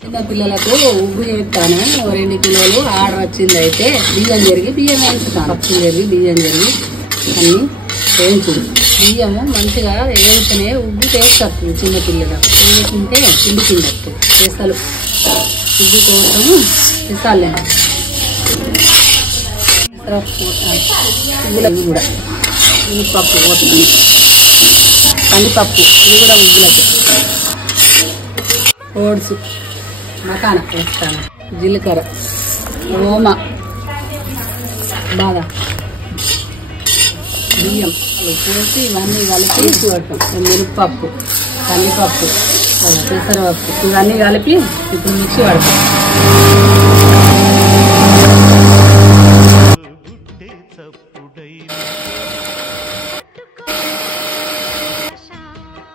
చిన్న పిల్లలకు ఉగ్గు చేస్తాను. 2 కిలోలు ఆర్డర్ వచ్చింది. అయితే బియ్యం వేయించుతాను. పప్పులు జరిగి బియ్యం జరిగి అన్ని వేయించు. బియ్యము మంచిగా వేస్తేనే ఉగ్గు టేస్ట్ వస్తుంది. చిన్న పిల్లలు వేసుకుంటే పిండి కిందట్టు పెసలు ఉగ్గు కోసము పెసాలేము ఉగ్గులకి కూడా ఉల్లిపప్పు పోతాను. కందిపప్పు ఇది కూడా ఉగ్గులకి. ఓట్స్ మకాన వేస్తాను. జీలకర్ర ఓమ బాగా బియ్యం పోసి ఇవన్నీ కలిపి చూడటం. మినపప్పు కందిపప్పు పెసరపప్పు ఇవన్నీ కలిపి ఇప్పుడు మిక్సీ పడతాం.